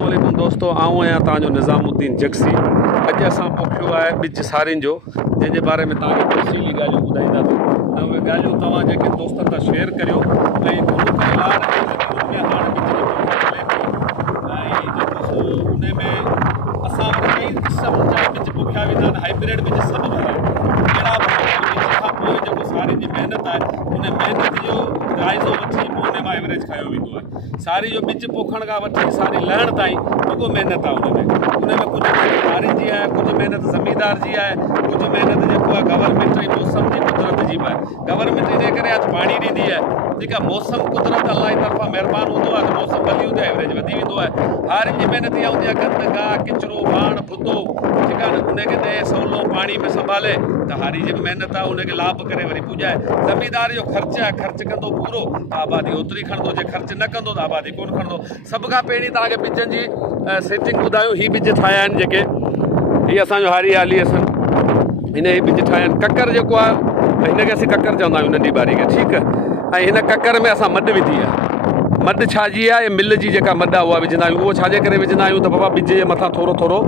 वालेकुम दोस्तों, आऊं आहियां तव्हांजो निज़ामुद्दीन जक्सी। अॼु असां पोखियो आहे ॿिज सारियुनि जो, जंहिंजे बारे में तव्हांखे तफ़सीली ॻाल्हियूं ॿुधाईंदासीं ऐं उहे ॻाल्हियूं तव्हां जेके दोस्तनि सां शेयर करियो ऐं गुरू के ऐलान जे ज़मीन में हाणे ॿिज जी पोख हले पई ऐं जेको सो उन में असां वटि कई क़िस्म जा ॿिज पोखिया वेंदा आहिनि। हाइब्रिड ॿिज सभु भरिया अहिड़ा ॿिज खां पोइ जेको सारियुनि जी महिनत आहे उन महिनत जो जाइज़ो वठी पोइ उन मां एवरेज खयो वेंदो आहे। सारी जो ॿिज पोखण खां वठी सारी लहण ताईं रुॻो महिनत आहे उन में कुझु सारियुनि जी आहे, कुझु महिनत ज़मींदार जी आहे, कुझु महिनत जेको आहे गवर्नमेंट जी मौसम जी कुदरत जी बि आहे। गवर्नमेंट इन करे अॼु पाणी ॾींदी आहे, जेका मौसम कुदरत अलाह जी तरफ़ां महिरबानी हूंदो आहे त मौसम वधी हूंदो आहे, एवरेज वधी वेंदो आहे। हारियुनि जी महिनत इहा हूंदी आहे गंद गाह किचिरो बाण फुदो जेका उनखे ॾे सवलो पाणी में संभाले त हारी जेकी महिनत आहे उनखे लाभ करे वरी पुॼाए। ज़मींदार जो ख़र्चु आहे, ख़र्चु कंदो पूरो त आबादी ओतिरी खणंदो, जे ख़र्चु न कंदो त आबादी कोन खणंदो। सभ खां पहिरीं तव्हांखे ॿिजनि जी सेटिंग ॿुधायूं। हीअ ॿिज ठाहिया आहिनि जेके, हीअ असांजो हारी आली असां हिन हीअ ॿिज ठाहिया आहिनि। ककर जेको आहे हिनखे असीं ककर चवंदा आहियूं, नंढी बारी खे, ठीकु आहे। ऐं हिन ककर में असां मॾु विधी आहे। मॾु छाजी आहे, मिल जी जेका मॾु आहे उहा विझंदा आहियूं। उहो छाजे करे विझंदा आहियूं त बाबा ॿिज जे मथां थोरो थोरो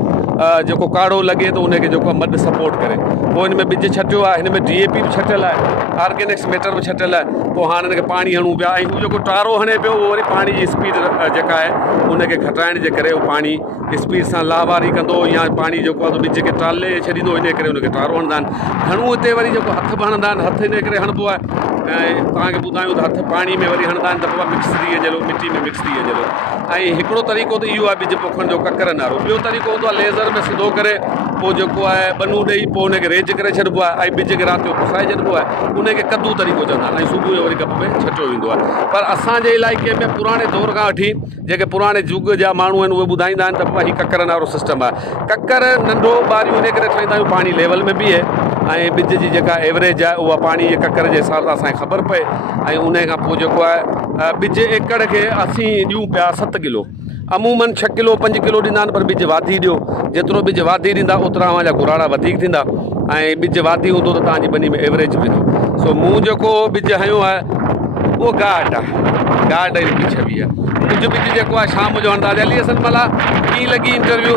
जेको काढ़ो लॻे त उनखे जेको आहे मॾु सपोर्ट करे। पोइ हिन में ॿिज छटियो आहे, हिन में DAP बि छटियल आहे, ऑर्गेनिक्स मैटर बि छटियल आहे। पोइ हाणे हिनखे पाणी हणूं पिया ऐं हू जेको टारो हणे पियो उहो वरी पाणी जी स्पीड जेका आहे उनखे घटाइण जे करे उहो पाणी स्पीड सां लाहवारी कंदो या पाणी जेको आहे ॿिज खे टाले छॾींदो, इन करे उनखे टारो हणंदा आहिनि। हणूं हिते वरी जेको हथ बि हणंदा आहिनि, हथु इन करे हणिबो आहे ऐं तव्हांखे ॿुधायूं त हथु पाणी में वरी हणंदा आहिनि त बाबा मिक्स थी वञे, मिटी में मिक्स थी वञे। ऐं हिकिड़ो तरीक़ो त इहो आहे ॿिज पोखण जो ककर नारो। ॿियो तरीक़ो हूंदो आहे लेज़र में सिधो करे पोइ जेको आहे बनू ॾेई पोइ उनखे रेज करे छॾिबो आहे ऐं ॿिज खे राति जो पुसाए छॾिबो आहे। उनखे कद्दू तरीक़ो चवंदा आहिनि ऐं सुबुह जो वरी कप में छटियो वेंदो आहे। पर असांजे इलाइक़े में पुराणे दौर खां वठी जेके पुराणे युग जा माण्हू आहिनि उहे ॿुधाईंदा आहिनि त बाबा हीउ ककर नारो सिस्टम आहे। ककर नंढो ॿारियूं इन करे ठाहींदा आहियूं पाणी लेवल में बीहे ऐं ॿिज जी जेका एवरेज आहे उहा पाणी जे ककर जे हिसाब सां असांखे ख़बर पए। ऐं उन खां पोइ जेको आहे ॿिज एकड़ खे असीं ॾियूं पिया 7 किलो। अमूमन 6 किलो 5 किलो ॾींदा आहिनि, पर ॿिज वाधी ॾियो। जेतिरो ॿिज वाधी ॾींदा ओतिरा अव्हांजा घुराड़ा वधीक थींदा ऐं ॿिज वाधी हूंदो त तव्हांजी ॿनी में एवरेज वेंदो। सो मूं जेको ॿिज हयो आहे उहो गार्ड आहे, गार्ड ऐं ॿिज बि आहे। कुझु ॿिज जेको आहे शाम जो हणंदा अली हसन मला कीअं लॻी इंटरव्यू।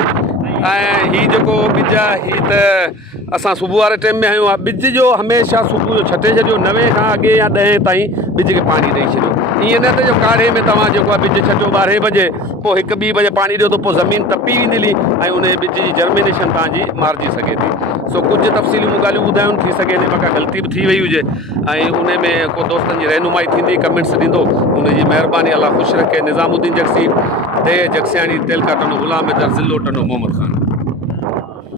ऐं हीअ जेको ॿिज आहे हीअ त असां सुबुह वारे टाइम में हयूं आहे। ॿिज जो हमेशह सुबुह जो छटे छॾियो, 9 खां अॻे या 10 ताईं ॿिज खे पाणी ॾेई छॾियो। ईअं न त जो काढ़े में तव्हां जेको आहे ॿिज छटियो 12 बजे पोइ 1-2 बजे पाणी ॾियो त पोइ ज़मीन तपी वेंदी ऐं उन ॿिज जी जर्मिनेशन तव्हांजी मारिजी सघे थी। सो कुझु तफ़सीलियूं मूं ॻाल्हियूं ॿुधायूं, थी सघे इन में का ग़लती बि थी वई हुजे ऐं उन में को दोस्तनि जी रहनुमाई थींदी, कमेंट्स ॾींदो, उनजी महिरबानी। अलाह ख़ुशि रखे। निज़ामुद्दीन जक्सी, दे जक्सियानी, तेलका टनो, गुलाम हैदर, ज़िलो टनो, मोहम्मद ख़ान।